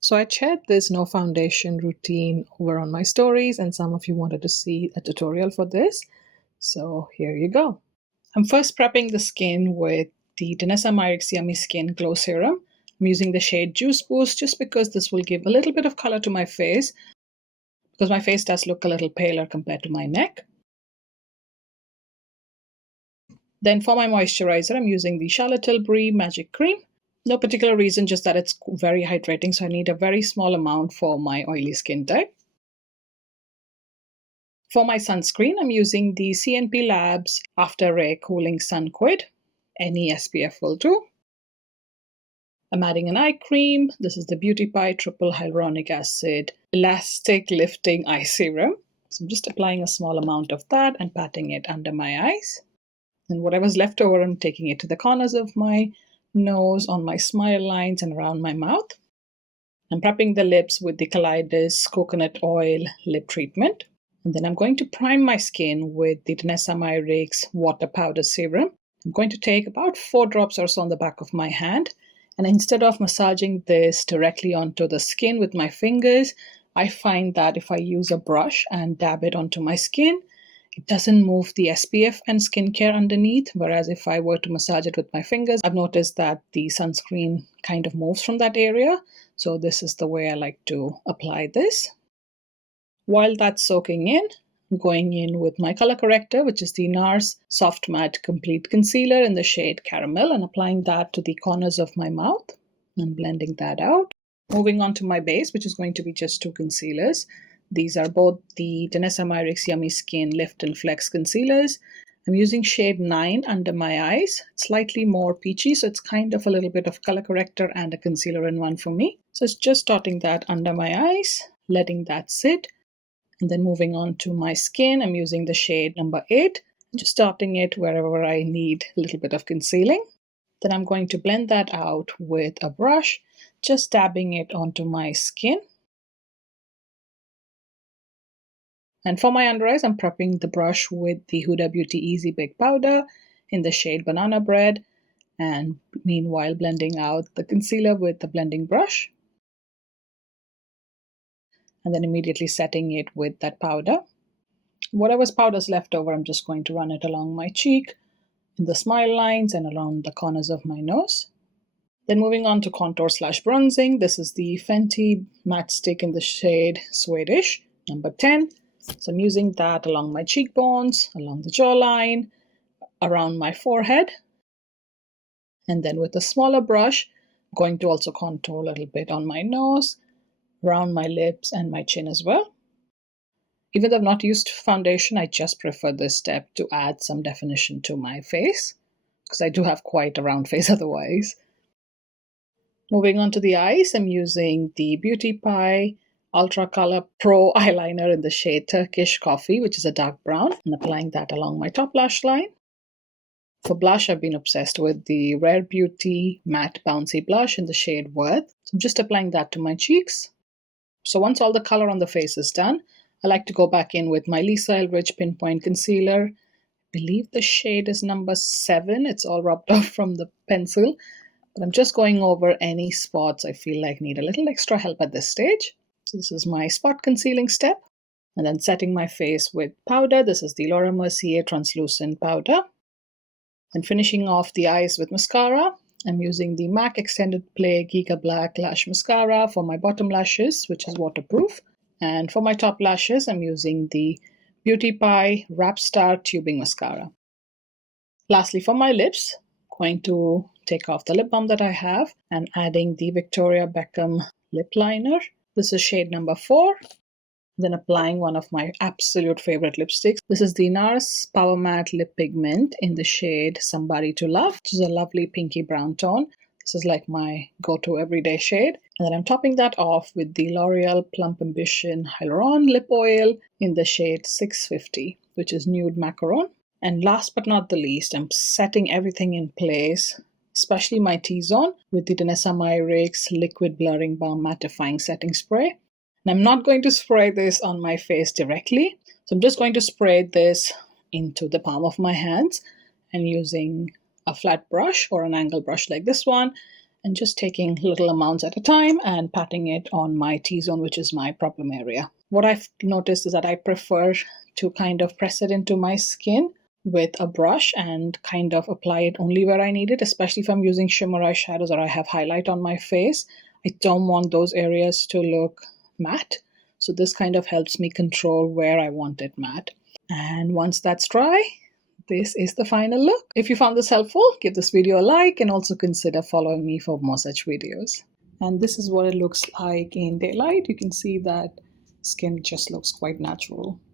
So I shared this no foundation routine over on my stories, and some of you wanted to see a tutorial for this. So here you go. I'm first prepping the skin with the Danessa Myricks Yummy Skin Glow Serum. I'm using the shade Juice Boost just because this will give a little bit of color to my face, because my face does look a little paler compared to my neck. Then for my moisturizer, I'm using the Charlotte Tilbury Magic Cream. No particular reason, just that it's very hydrating, so I need a very small amount for my oily skin type. For my sunscreen, I'm using the CNP Labs After Ray Cooling Sun Quid. Any SPF will do. I'm adding an eye cream. This is the Beauty Pie Triple Hyaluronic Acid Elastic Lifting Eye Serum. So I'm just applying a small amount of that and patting it under my eyes. And whatever's left over, I'm taking it to the corners of my nose, on my smile lines, and around my mouth. I'm prepping the lips with the Kaleidos Coconut Oil Lip Treatment. And then I'm going to prime my skin with the Danessa Myricks Water Powder Serum. I'm going to take about 4 drops or so on the back of my hand. And instead of massaging this directly onto the skin with my fingers, I find that if I use a brush and dab it onto my skin, it doesn't move the SPF and skincare underneath, whereas if I were to massage it with my fingers, I've noticed that the sunscreen kind of moves from that area. So this is the way I like to apply this. While that's soaking in, I'm going in with my color corrector, which is the NARS Soft Matte Complete Concealer in the shade Caramel, and applying that to the corners of my mouth and blending that out. Moving on to my base, which is going to be just 2 concealers. These are both the Danessa Myricks Yummy Skin Lift and Flex concealers. I'm using shade 9 under my eyes. It's slightly more peachy, so it's kind of a little bit of color corrector and a concealer in one for me. So it's just dotting that under my eyes, letting that sit. And then moving on to my skin, I'm using the shade number 8, just dotting it wherever I need a little bit of concealing. Then I'm going to blend that out with a brush, just dabbing it onto my skin. And for my under eyes, I'm prepping the brush with the Huda Beauty Easy Big Powder in the shade Banana Bread, and meanwhile blending out the concealer with the blending brush. And then immediately setting it with that powder. Whatever's powder's left over, I'm just going to run it along my cheek, in the smile lines, and around the corners of my nose. Then moving on to contour / bronzing, this is the Fenty Matte Stick in the shade Swedish, number 10. So I'm using that along my cheekbones, along the jawline, around my forehead. And then with a smaller brush, I'm going to also contour a little bit on my nose, around my lips, and my chin as well. Even though I've not used foundation, I just prefer this step to add some definition to my face, because I do have quite a round face otherwise. Moving on to the eyes, I'm using the Beauty Pie Ultra Color Pro eyeliner in the shade Turkish Coffee, which is a dark brown, and applying that along my top lash line. For blush, I've been obsessed with the Rare Beauty Matte Bouncy Blush in the shade Worth. So I'm just applying that to my cheeks. So once all the color on the face is done, I like to go back in with my Lisa Eldridge Pinpoint Concealer. I believe the shade is number 7. It's all rubbed off from the pencil. But I'm just going over any spots I feel like need a little extra help at this stage. So this is my spot concealing step. And then setting my face with powder. This is the Laura Mercier Translucent Powder. And finishing off the eyes with mascara. I'm using the MAC Extended Play Giga Black Lash Mascara for my bottom lashes, which is waterproof. And for my top lashes, I'm using the Beauty Pie Wrap Star Tubing Mascara. Lastly, for my lips, I'm going to take off the lip balm that I have and adding the Victoria Beckham lip liner. This is shade number 4. Then applying one of my absolute favorite lipsticks. This is the NARS Power Matte Lip Pigment in the shade Somebody to Love, which is a lovely pinky brown tone. This is like my go-to everyday shade. And then I'm topping that off with the L'Oreal Plump Ambition Hyaluron Lip Oil in the shade 650, which is Nude Macaron. And last but not the least, I'm setting everything in place, especially my T-zone, with the Danessa Myricks Liquid Blurring Balm Mattifying Setting Spray. And I'm not going to spray this on my face directly. So I'm just going to spray this into the palm of my hands and using a flat brush or an angle brush like this one, and just taking little amounts at a time and patting it on my T-zone, which is my problem area. What I've noticed is that I prefer to kind of press it into my skin with a brush and kind of apply it only where I need it, especially if I'm using shimmer eyeshadows or I have highlight on my face. I don't want those areas to look matte. So this kind of helps me control where I want it matte. And once that's dry, this is the final look. If you found this helpful, give this video a like and also consider following me for more such videos. And this is what it looks like in daylight. You can see that skin just looks quite natural.